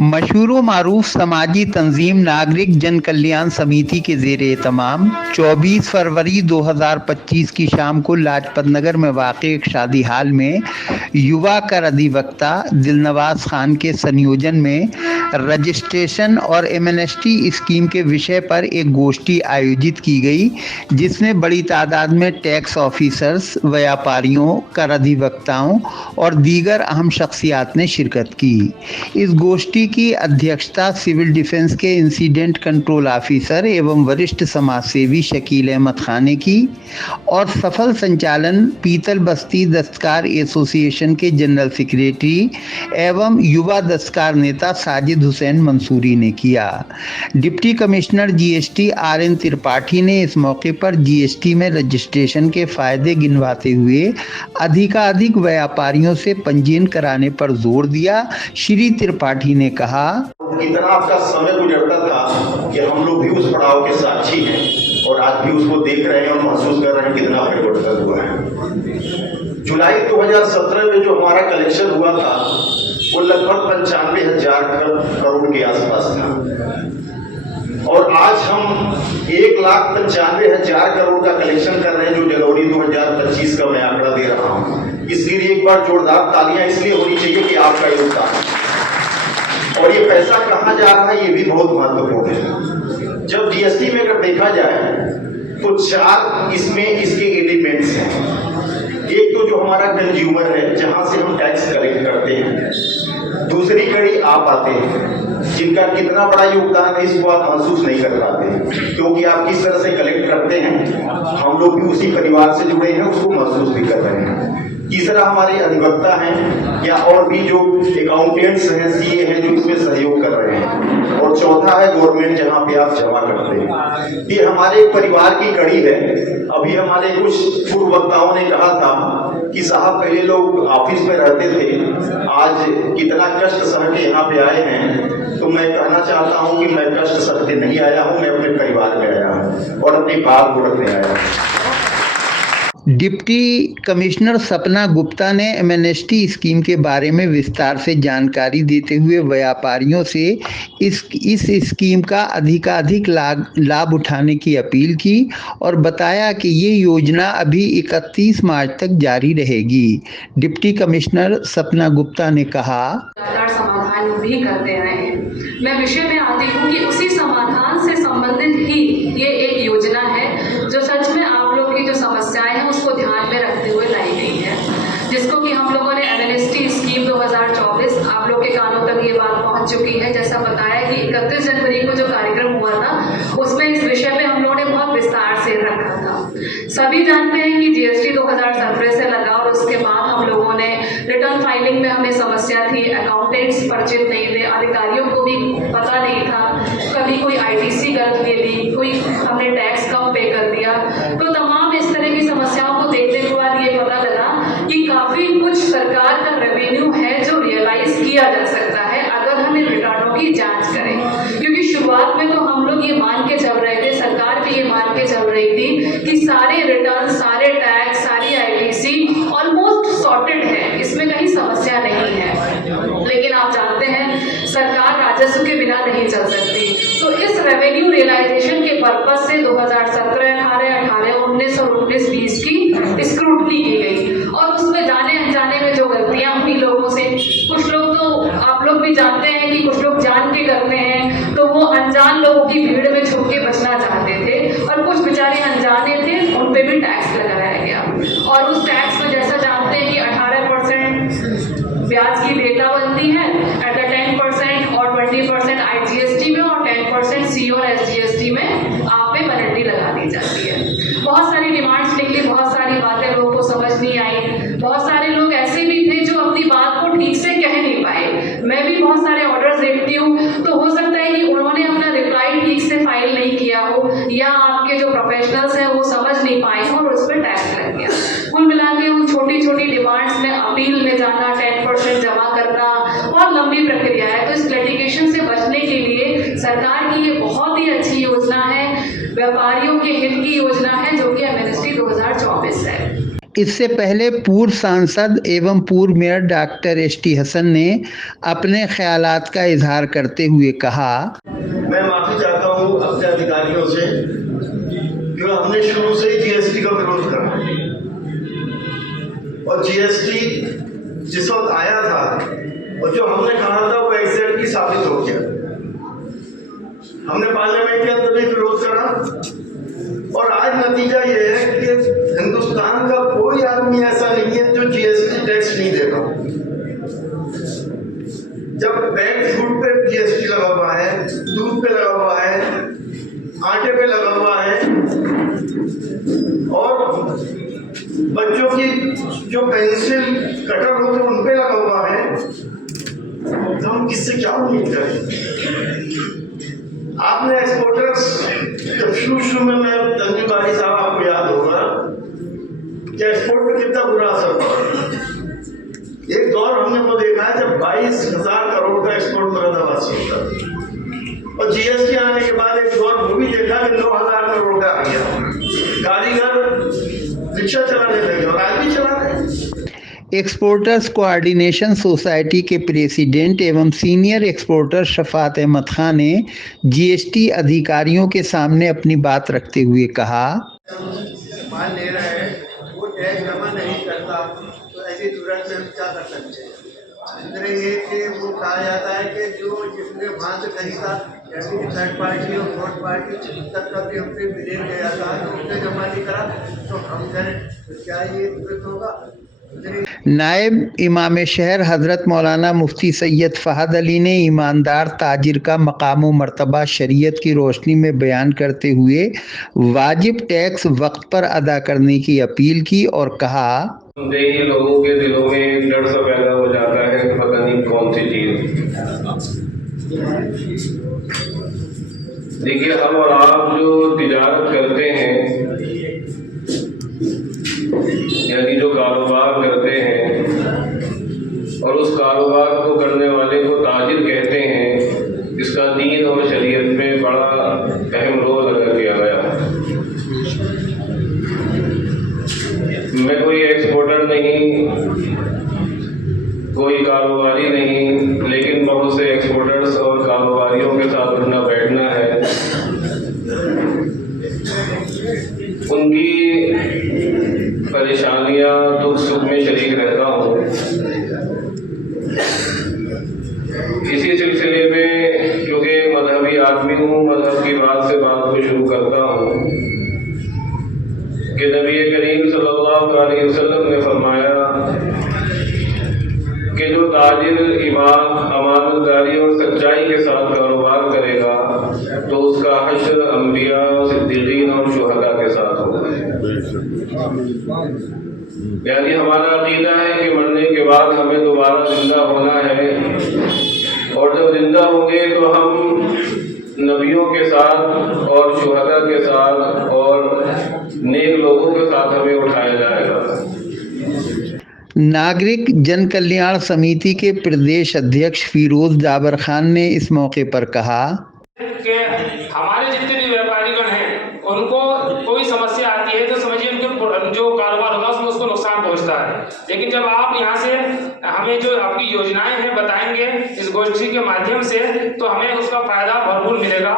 मशहूर व मारूफ समाजी तंजीम नागरिक जन कल्याण समिति के ज़ेर-ए-तमाम 24 फरवरी 2025 की शाम को लाजपत नगर में वाक़े एक शादी हाल में युवा कर अधिवक्ता दिलनवाज खान के संयोजन में रजिस्ट्रेशन और एमनेस्टी स्कीम के विषय पर एक गोष्ठी आयोजित की गई, जिसमें बड़ी तादाद में टैक्स ऑफिसर्स, व्यापारियों, कर अधिवक्ताओं और दीगर अहम शख्सियात ने शिरकत की। इस गोष्ठी की अध्यक्षता सिविल डिफेंस के इंसिडेंट कंट्रोल ऑफिसर एवं वरिष्ठ समाज सेवी शकील अहमद खान ने की और सफल संचालन पीतल बस्ती दस्तकार एसोसिएशन के जनरल सेक्रेटरी एवं युवा दस्तकार नेता साजिद हुसैन मंसूरी ने किया। Deputy commissioner GST RN. Tripathi ने इस मौके पर जीएसटी में रजिस्ट्रेशन के फायदे गिनवाते हुए अधिकाधिक व्यापारियों से पंजीयन कराने पर जोर दिया। श्री त्रिपाठी ने कहा, इतना आपका समय गुजरता था कि हम लोग भी उस पड़ाव के साक्षी हैं और आज भी उसको देख रहे हैं और महसूस कर रहे हैं कितना परिवर्तन हुआ है। जुलाई 2017 में जो हमारा कलेक्शन हुआ था वो लगभग 95,000 करोड़ के आसपास था और आज हम 1,95,000 करोड़ का कलेक्शन कर रहे हैं, जो जनवरी 2025 का मैं आंकड़ा दे रहा हूँ। इसके लिए एक बार जोरदार तालियां इसलिए होनी चाहिए कि आपका योगदान। और ये पैसा कहाँ जा रहा है ये भी बहुत महत्वपूर्ण है। जब जीएसटी में अगर देखा जाए तो 4 इसमें इसके एलिमेंट्स हैं। एक तो जो हमारा कंज्यूमर है, जहां से हम टैक्स कलेक्ट करते हैं। दूसरी कड़ी आप आते हैं, जिनका कितना बड़ा योगदान है इसको आप महसूस नहीं कर पाते, क्योंकि आप किस तरह से कलेक्ट करते हैं हम लोग भी उसी परिवार से जुड़े हैं, उसको महसूस भी कर रहे हैं। तीसरा हमारे अधिवक्ता हैं या और भी जो अकाउंटेंट्स हैं, सीए हैं, जो इसमें सहयोग कर रहे हैं। और चौथा है गवर्नमेंट, जहां पे आप जमा करते हैं। ये हमारे परिवार की कड़ी है। अभी हमारे कुछ पूर्व वक्ताओं ने कहा था कि साहब पहले लोग ऑफिस में रहते थे, आज कितना कष्ट सह के यहाँ पे आए हैं। तो मैं कहना चाहता हूँ कि मैं कष्ट सह के नहीं आया हूँ, मैं अपने परिवार में आया हूँ और अपनी बात को रखने आया हूँ। डिप्टी कमिश्नर सपना गुप्ता ने एमनेस्टी स्कीम के बारे में विस्तार से जानकारी देते हुए व्यापारियों से इस स्कीम का अधिकाधिक लाभ उठाने की अपील की और बताया कि ये योजना अभी 31 मार्च तक जारी रहेगी। डिप्टी कमिश्नर सपना गुप्ता ने कहा, समाधान भी करते आए हैं। मैं विषय में आती हूँ कि उसी समाधान से संबंधित ही ये एक योजना है जो सच में आप लोग की जो समस्याएं हैं उसको ध्यान में रखते हुए लाई गई है, जिसको कि हम लोगों ने एमनेस्टी स्कीम 2024 आप लोग के कानों तक ये बात पहुंच चुकी है। जैसा बताया कि 31 जनवरी को जो कार्यक्रम हुआ था उसमें इस विषय पे हम लोगों ने बहुत विस्तार से रखा था। सभी जानते हैं कि जीएसटी 2017 से लगा और उसके बाद हम लोगों ने रिटर्न फाइलिंग में हमें समस्या थी, अकाउंटेंट्स परिचित नहीं थे, अधिकारियों को भी पता नहीं था, कभी कोई आईटीसी गलत ले ली, कोई हमने टैक्स कम पे कर दिया। तो तमाम इस तरह की समस्याओं को देखने के बाद ये पता लगा कि काफी कुछ सरकार का रेवेन्यू है जो रियलाइज किया जा सकता है अगर हम इन रिटर्नों की जांच करें। क्योंकि शुरुआत में तो हम लोग ये मान के चल रहे थे, सरकार भी ये मान के चल रही थी कि सारे रिटर्न, सारे टैक्स, सारी आईटीसी ऑलमोस्ट सॉर्टेड है, इसमें कहीं समस्या नहीं है। लेकिन आप जानते हैं सरकार राजस्व के बिना नहीं चल सकती। तो इस रेवेन्यू रियलाइजेशन के पर्पज से 2017, 18, 19 और 19-20 की स्क्रूटनी की गई और उसमें जाने अनजाने में जो गलतियां हुई लोगों से, कुछ लोग तो आप लोग भी जानते हैं कि कुछ लोग जान के करते हैं, तो वो अनजान लोगों की भीड़ में छुप के बचना चाहते थे और कुछ बेचारे अनजाने थे, उन पे भी टैक्स लगाया गया। और उस टैक्स में जैसा जानते हैं कि 18% ब्याज की डेटा बनती है, एट 10% और 20% आईजीएसटी में और 10% सी और एसजीएसटी में आप पे पेनल्टी लगा दी जाती है। इससे पहले पूर्व सांसद एवं पूर्व मेयर डॉक्टर एस.टी. हसन ने अपने ख्यालात का इजहार करते हुए कहा, मैं माफी चाहता हूँ अपने अधिकारियों से, क्योंकि हमने शुरू से ही जीएसटी का विरोध करा और जीएसटी जिस वक्त आया था और जो हमने कहा था वो एग्जैक्टली साबित हो गया। हमने पार्लियामेंट के अंदर भी विरोध करा और आज नतीजा ये है कि हिंदुस्तान का कोई आदमी ऐसा नहीं है जो जीएसटी टैक्स नहीं दे रहा। जब पैक्ड फूड पे जीएसटी लगा हुआ है, दूध पे लगा हुआ है, आटे पे लगा हुआ है और बच्चों की जो पेंसिल कटर होते हैं उन पे लगा हुआ है, तो हम किससे क्या उम्मीद करें। आपने एक्सपोर्टर्स जब शुरू में मैं तंजीम बारी साहब आपको याद होगा कि एक्सपोर्ट पे कितना बुरा असर पड़ा। एक दौर हमने वो देखा है जब 22,000 करोड़ का एक्सपोर्ट मुरादाबाद था और जीएसटी आने के बाद एक दौर वो भी देखा कि 9,000 करोड़ का आ गया। कारीगर रिक्शा चलाने लगे और आज भी चला रहे हैं। एक्सपोर्टर्स कोऑर्डिनेशन सोसाइटी के प्रेसिडेंट एवं सीनियर एक्सपोर्टर शफात अहमद खान ने जीएसटी अधिकारियों के सामने अपनी बात रखते हुए कहा, माल ले रहा है वो टैक्स जमा नहीं करता तो ऐसी सूरत में हम क्या कर सकते हैं। दूसरे ये कि वो कहा जाता है कि जो जिसने वहाँ से खरीदा जैसे कि थर्ड पार्टी और फोर्थ पार्टी तक का भी हमसे बिलेम किया जाता है तो उसने जमा नहीं करा तो हम करें तो क्या ये दुरुस्त होगा। नायब इमाम शहर हजरत मौलाना मुफ्ती सैयद फहद अली ने ईमानदार ताजिर का मकाम व मर्तबा शरीयत की रोशनी में बयान करते हुए वाजिब टैक्स वक्त पर अदा करने की अपील की और कहा, देही लोगों के दिलों में डर सा पैदा हो जाता है कि पता नहीं कौन सी चीज। देखिए, हम और आप जो तिजारत करते हैं यानी जो कारोबार करते हैं और उस कारोबार को करने वाले को ताजिर कहते हैं, इसका दीन और शरीयत में बड़ा अहम रोल अदा किया गया। मैं कोई एक्सपोर्टर नहीं, कोई कारोबारी नहीं, लेकिन बहुत से एक्सपोर्टर्स और कारोबारियों के साथ उठना बैठना है। उनकी परेशानियां दुख सुख में शरीक रहता हूँ। इसी सिलसिले में क्योंकि मजहबी आदमी हूँ, मजहब की बात से बात को शुरू करता हूँ कि नबी करीम सल्लल्लाहु अलैहि वसल्लम ने फरमाया कि जो ताजिर ईमान, अमानतदारी और सच्चाई के साथ कारोबार करेगा तो उसका हश्र अंबिया, सिद्दीकीन और शुहदा के साथ होगा। यानी हमारा अकीदा है कि मरने के बाद हमें दोबारा जिंदा होना है और जब जिंदा होंगे तो हम नबियों के साथ और शुहदा के साथ और नेक लोगों के साथ हमें उठाया जाएगा। नागरिक जन कल्याण समिति के प्रदेश अध्यक्ष फिरोज जाबर खान ने इस मौके पर कहा कि हमारे जितने भी व्यापारीगण हैं उनको कोई समस्या आती है तो समझिए उनके जो कारोबार होगा उसमें उसको नुकसान पहुंचता है। लेकिन जब आप यहाँ से हमें जो आपकी योजनाएं हैं बताएंगे इस गोष्ठी के माध्यम से तो हमें उसका फायदा भरपूर मिलेगा।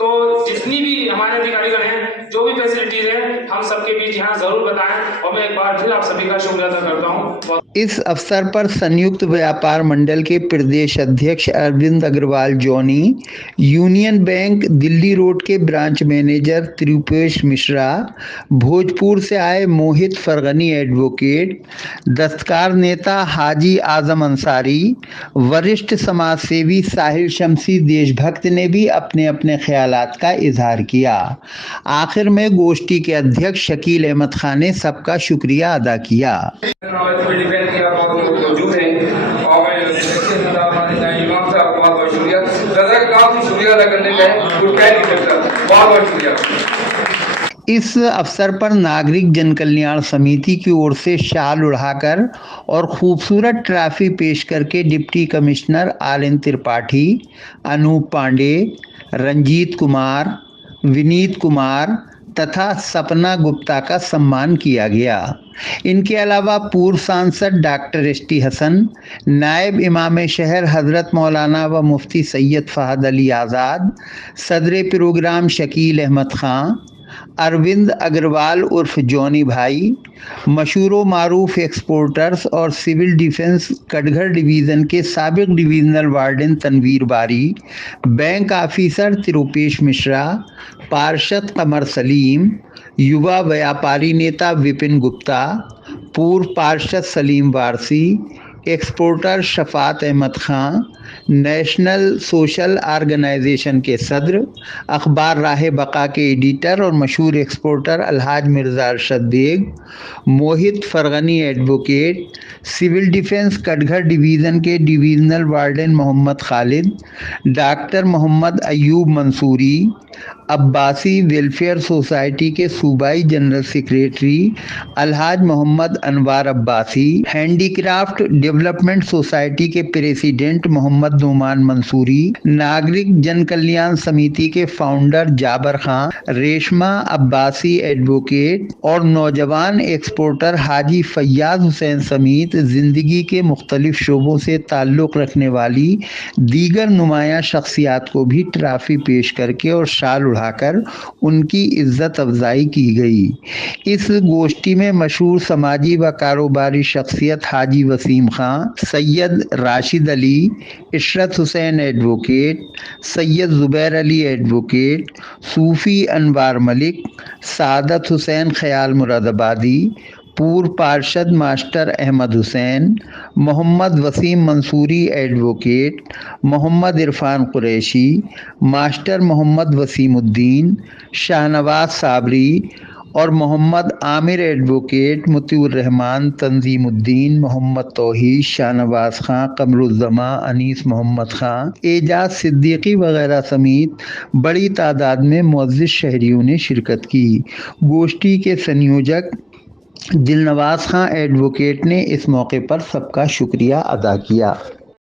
तो जितनी भी हमारे अधिकारीगण हैं, जो भी फैसिलिटीज है, हम सबके बीच यहाँ जरूर बताएं और मैं एक बार फिर आप सभी का शुक्रिया अदा करता हूँ। इस अवसर पर संयुक्त व्यापार मंडल के प्रदेश अध्यक्ष Arvind Agarwal Johnny, union bank Delhi road के ब्रांच मैनेजर त्रिपेश मिश्रा, भोजपुर से आए मोहित फरगनी एडवोकेट, दस्तकार नेता हाजी आजम अंसारी, वरिष्ठ समाज सेवी साहिल शमसी देशभक्त ने भी अपने अपने ख्यालात का इजहार किया। आखिर में गोष्ठी के अध्यक्ष शकील अहमद खान ने सबका शुक्रिया अदा किया। इस अवसर पर नागरिक जन कल्याण समिति की ओर से शाल उड़ाकर और खूबसूरत ट्रॉफी पेश करके deputy commissioner R N. Tripathi, Anoop Pandey, Ranjit Kumar, Vineet Kumar तथा सपना गुप्ता का सम्मान किया गया। इनके अलावा पूर्व सांसद डॉक्टर एस.टी. हसन, नायब इमाम शहर हज़रत मौलाना व मुफ्ती सैयद फ़हद अली आज़ाद, सदर प्रोग्राम शकील अहमद ख़ां, अरविंद अग्रवाल उर्फ जॉनी भाई, मशहूर मारूफ एक्सपोर्टर्स और सिविल डिफेंस कटघर डिवीज़न के साबिक डिवीज़नल वार्डन तनवीर बारी, बैंक ऑफिसर तिरुपेश मिश्रा, पार्षद कमर सलीम, युवा व्यापारी नेता विपिन गुप्ता, पूर्व पार्षद Salim Warsi, exporter Shafat Ahmad Khan, national social organisation के सदर, अखबार राह बका के एडिटर और मशहूर exporter Alhaj Mirza Arshad Baig, Mohit Fargani advocate, civil defence Katghar division के divisional warden Mohammad Khalid, doctor Mohammad Ayub Mansoori, Abbasi welfare society के सूबाई general secretary Alhaj Mohammad Anwar Abbasi, handicraft development society के प्रेसिडेंट मोहम्मद नुमान मंसूरी, नागरिक जन कल्याण समिति के फाउंडर जाबर खां, रेशमा अब्बासी एडवोकेट और नौजवान एक्सपोर्टर हाजी फैयाज हुसैन समेत जिंदगी के मुख्तलिफ शोबों से ताल्लुक़ रखने वाली दीगर नुमायां शख्सियात को भी ट्रॉफी पेश करके और शाल उड़ाकर उनकी इज्जत अफजाई की गई। इस गोष्ठी में मशहूर समाजी व कारोबारी शख्सियत हाजी वसीम खां, सैयद राशिद अली, इशरत हुसैन एडवोकेट, सैयद जुबैर अली एडवोकेट, सूफ़ी अनवार मलिक, सादत हुसैन ख्याल मुरादाबादी, पूर्व पार्षद master Ahmad Hussain, Mohammad Waseem Mansuri advocate, Mohammad Irfan Qureshi, master Mohammad Wasimuddin, Shahnawaz Sabri और मोहम्मद आमिर एडवोकेट, मुतीउर रहमान, तंजीमुद्दीन, मोहम्मद तौहीद, शाहनवाज खां, कमरुज़्ज़मा, अनीस मोहम्मद खां, एजाज सिद्दीकी वगैरह समेत बड़ी तादाद में मुअज़्ज़िज़ शहरियों ने शिरकत की। गोष्ठी के संयोजक दिलनवाज खां एडवोकेट ने इस मौके पर सबका शुक्रिया अदा किया।